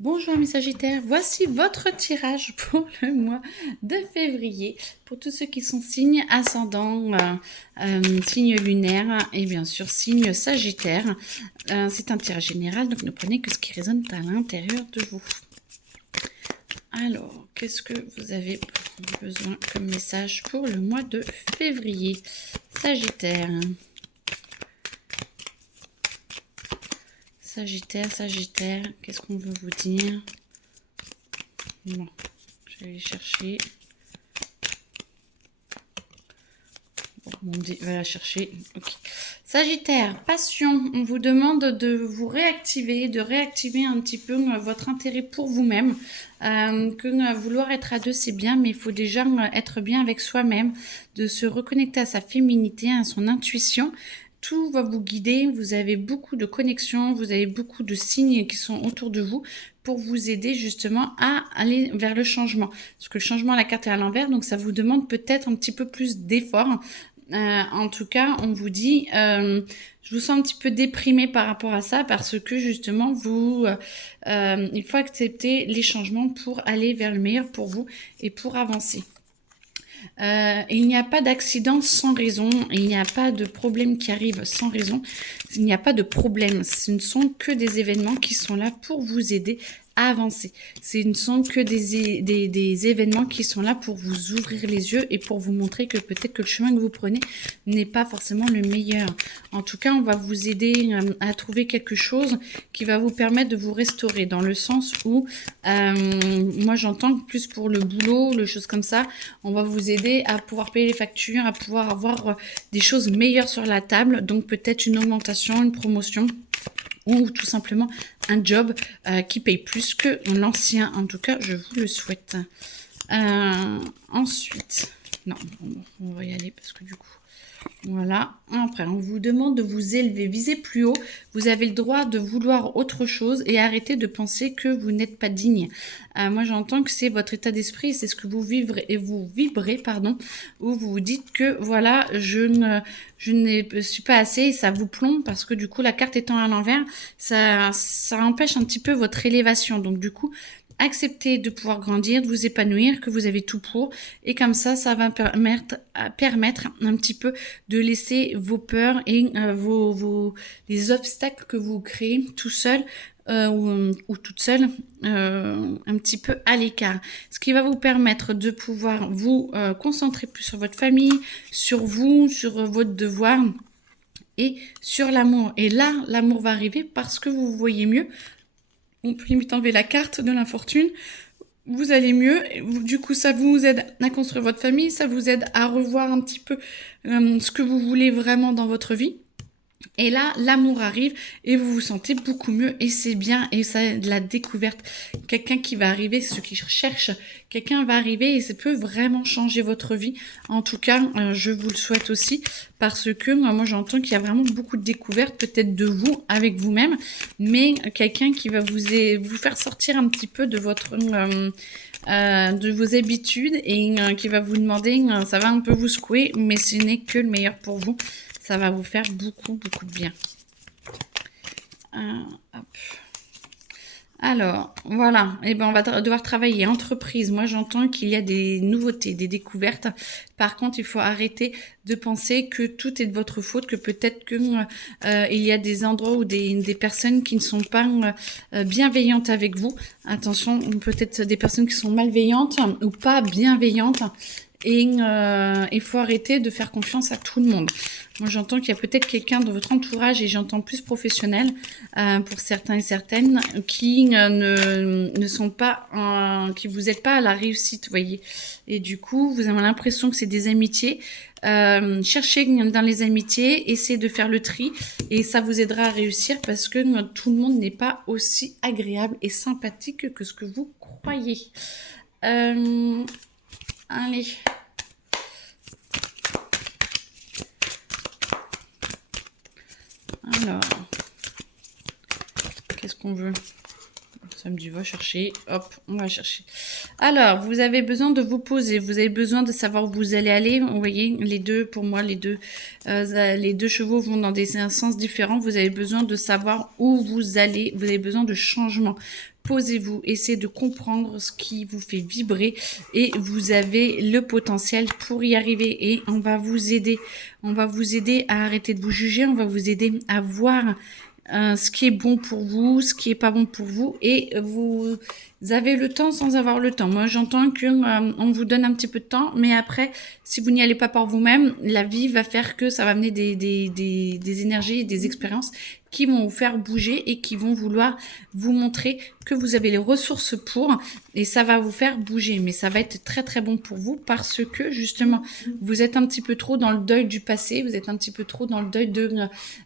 Bonjour mes Sagittaires, voici votre tirage pour le mois de février. Pour tous ceux qui sont signes ascendant, signe lunaire et bien sûr signe Sagittaire. C'est un tirage général, donc ne prenez que ce qui résonne à l'intérieur de vous. Alors, qu'est-ce que vous avez besoin comme message pour le mois de février, Sagittaire? Sagittaire, qu'est-ce qu'on veut vous dire? Bon, je vais aller chercher. Bon, on va la chercher. Ok. Sagittaire, passion. On vous demande de vous réactiver, de réactiver un petit peu votre intérêt pour vous-même. Que vouloir être à deux, c'est bien, mais il faut déjà être bien avec soi-même, de se reconnecter à sa féminité, à son intuition. Tout va vous guider, vous avez beaucoup de connexions, vous avez beaucoup de signes qui sont autour de vous pour vous aider justement à aller vers le changement. Parce que le changement, la carte est à l'envers, donc ça vous demande peut-être un petit peu plus d'efforts. En tout cas, on vous dit, je vous sens un petit peu déprimé par rapport à ça parce que justement, il faut accepter les changements pour aller vers le meilleur pour vous et pour avancer. Il n'y a pas d'accident sans raison, il n'y a pas de problème qui arrive sans raison, il n'y a pas de problème, ce ne sont que des événements qui sont là pour vous aider à avancer. Ce ne sont que des événements qui sont là pour vous ouvrir les yeux et pour vous montrer que peut-être que le chemin que vous prenez n'est pas forcément le meilleur. En tout cas, on va vous aider à trouver quelque chose qui va vous permettre de vous restaurer dans le sens où, moi j'entends plus pour le boulot, les choses comme ça, on va vous aider à pouvoir payer les factures, à pouvoir avoir des choses meilleures sur la table, donc peut-être une augmentation, une promotion ou tout simplement un job qui paye plus que l'ancien. En tout cas, je vous le souhaite. Ensuite, non, on va y aller parce que du coup, voilà. Après, on vous demande de vous élever, visez plus haut. Vous avez le droit de vouloir autre chose et arrêter de penser que vous n'êtes pas digne. Moi, j'entends que c'est votre état d'esprit, c'est ce que vous vivrez et vous vibrez, pardon, où vous vous dites que voilà, je ne suis pas assez et ça vous plombe parce que du coup, la carte étant à l'envers, ça empêche un petit peu votre élévation. Donc, du coup, acceptez de pouvoir grandir, de vous épanouir, que vous avez tout pour. Et comme ça va permettre un petit peu de laisser vos peurs et les obstacles que vous créez tout seul ou toute seule un petit peu à l'écart. Ce qui va vous permettre de pouvoir vous concentrer plus sur votre famille, sur vous, sur votre devoir et sur l'amour. Et là, l'amour va arriver parce que vous voyez mieux. On peut limite enlever la carte de l'infortune. Vous allez mieux, du coup ça vous aide à construire votre famille, ça vous aide à revoir un petit peu ce que vous voulez vraiment dans votre vie. Et là, l'amour arrive et vous vous sentez beaucoup mieux et c'est bien et ça de la découverte. Quelqu'un qui va arriver, ceux qui cherchent, quelqu'un va arriver et ça peut vraiment changer votre vie. En tout cas, je vous le souhaite aussi parce que moi j'entends qu'il y a vraiment beaucoup de découvertes, peut-être de vous, avec vous-même, mais quelqu'un qui va vous faire sortir un petit peu de votre... de vos habitudes et qui va vous demander, ça va un peu vous secouer, mais ce n'est que le meilleur pour vous. Ça va vous faire beaucoup de bien. Hop. Alors, voilà. Et ben, on va devoir travailler entreprise. Moi, j'entends qu'il y a des nouveautés, des découvertes. Par contre, il faut arrêter de penser que tout est de votre faute, que peut-être que il y a des endroits ou des personnes qui ne sont pas bienveillantes avec vous. Attention, peut-être des personnes qui sont malveillantes ou pas bienveillantes. Et il faut arrêter de faire confiance à tout le monde. Moi, j'entends qu'il y a peut-être quelqu'un de votre entourage, et j'entends plus professionnel pour certains et certaines, qui ne sont pas, qui vous aident pas à la réussite, vous voyez. Et du coup, vous avez l'impression que c'est des amitiés. Cherchez dans les amitiés, essayez de faire le tri, et ça vous aidera à réussir parce que tout le monde n'est pas aussi agréable et sympathique que ce que vous croyez. Allez. Alors, qu'est-ce qu'on veut? Samedi, va chercher. Hop, on va chercher. Alors, vous avez besoin de vous poser. Vous avez besoin de savoir où vous allez aller. Vous voyez, les deux, pour moi, les deux chevaux vont dans des sens différents. Vous avez besoin de savoir où vous allez. Vous avez besoin de changement. posez-vous, essayez de comprendre ce qui vous fait vibrer et vous avez le potentiel pour y arriver et on va vous aider. On va vous aider à arrêter de vous juger, on va vous aider à voir ce qui est bon pour vous, ce qui est pas bon pour vous et vous avez le temps sans avoir le temps. Moi, j'entends que on vous donne un petit peu de temps, mais après, si vous n'y allez pas par vous-même, la vie va faire que ça va amener des énergies, des expériences qui vont vous faire bouger et qui vont vouloir vous montrer que vous avez les ressources pour et ça va vous faire bouger. Mais ça va être très très bon pour vous parce que justement, vous êtes un petit peu trop dans le deuil du passé, vous êtes un petit peu trop dans le deuil de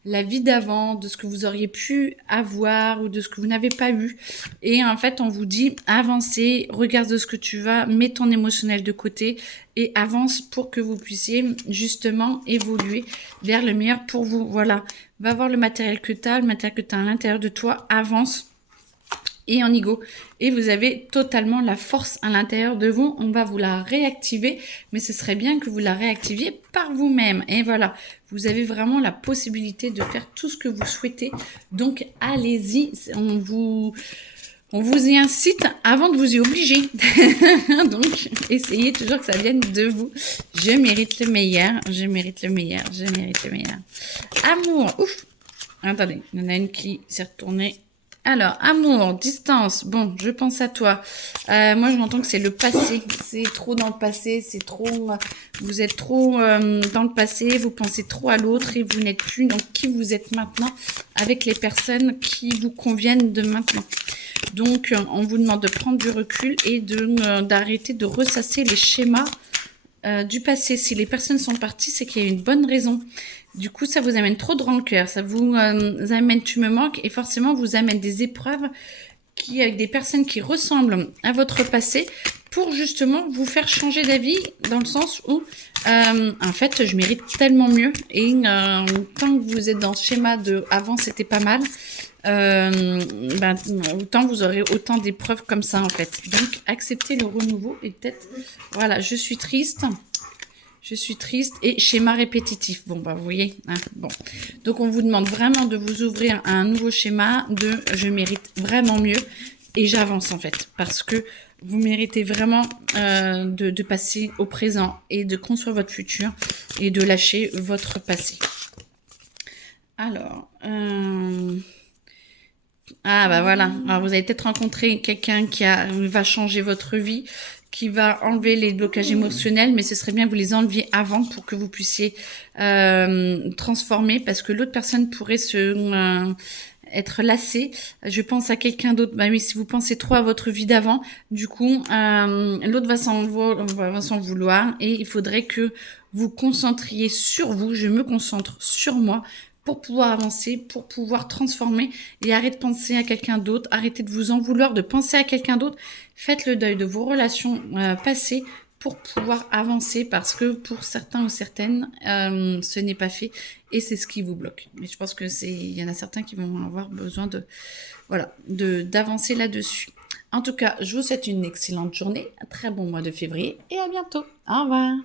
la vie d'avant, de ce que vous auriez pu avoir ou de ce que vous n'avez pas eu. Et en fait, on vous dit avancez, regarde de ce que tu vas, mets ton émotionnel de côté et avance pour que vous puissiez justement évoluer vers le meilleur pour vous. Voilà, va voir le matériel que tu as, le matériel que tu as à l'intérieur de toi, avance et en ego. Et vous avez totalement la force à l'intérieur de vous. On va vous la réactiver, mais ce serait bien que vous la réactiviez par vous-même. Et voilà, vous avez vraiment la possibilité de faire tout ce que vous souhaitez. Donc, allez-y, on vous y incite avant de vous y obliger. Donc, essayez toujours que ça vienne de vous. Je mérite le meilleur, je mérite le meilleur, je mérite le meilleur. Amour, ouf. Attendez, il y en a une qui s'est retournée. Alors, amour, distance, bon, je pense à toi. Moi, je m'entends que c'est le passé. C'est trop dans le passé, c'est trop... vous êtes trop dans le passé, vous pensez trop à l'autre et vous n'êtes plus dans qui vous êtes maintenant avec les personnes qui vous conviennent de maintenant. Donc, on vous demande de prendre du recul et d'arrêter de ressasser les schémas du passé. Si les personnes sont parties, c'est qu'il y a une bonne raison. Du coup, ça vous amène trop de rancœur, ça vous amène tu me manques et forcément vous amène des épreuves avec des personnes qui ressemblent à votre passé pour justement vous faire changer d'avis dans le sens où en fait je mérite tellement mieux et tant que vous êtes dans ce schéma de avant c'était pas mal, autant vous aurez autant d'épreuves comme ça en fait. Donc acceptez le renouveau et peut-être voilà, je suis triste et schéma répétitif. Bon, bah, vous voyez. Hein, bon. Donc, on vous demande vraiment de vous ouvrir à un nouveau schéma de je mérite vraiment mieux et j'avance en fait. Parce que vous méritez vraiment de passer au présent et de construire votre futur et de lâcher votre passé. Alors, ah bah voilà. Alors, vous avez peut-être rencontré quelqu'un qui va changer votre vie, qui va enlever les blocages émotionnels, mais ce serait bien que vous les enleviez avant pour que vous puissiez transformer, parce que l'autre personne pourrait être lassée. Je pense à quelqu'un d'autre. Bah oui, si vous pensez trop à votre vie d'avant, du coup, l'autre va s'en vouloir et il faudrait que vous concentriez sur vous. Je me concentre sur moi pour pouvoir avancer, pour pouvoir transformer et arrêtez de penser à quelqu'un d'autre, arrêtez de vous en vouloir, de penser à quelqu'un d'autre. Faites le deuil de vos relations passées pour pouvoir avancer parce que pour certains ou certaines, ce n'est pas fait et c'est ce qui vous bloque. Mais je pense que il y en a certains qui vont avoir besoin d'avancer là-dessus. En tout cas, je vous souhaite une excellente journée, un très bon mois de février et à bientôt. Au revoir.